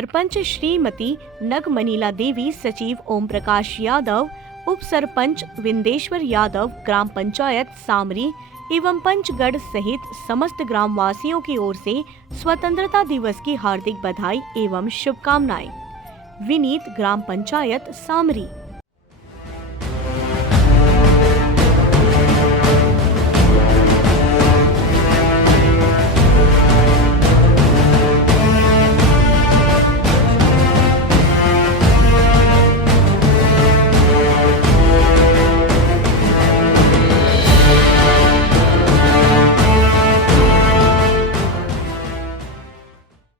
सरपंच श्रीमती नगमनीला देवी, सचिव ओम प्रकाश यादव, उप सरपंच विंदेश्वर यादव, ग्राम पंचायत सामरी एवं पंचगढ़ सहित समस्त ग्रामवासियों की ओर से स्वतंत्रता दिवस की हार्दिक बधाई एवं शुभकामनाएं। विनीत, ग्राम पंचायत सामरी।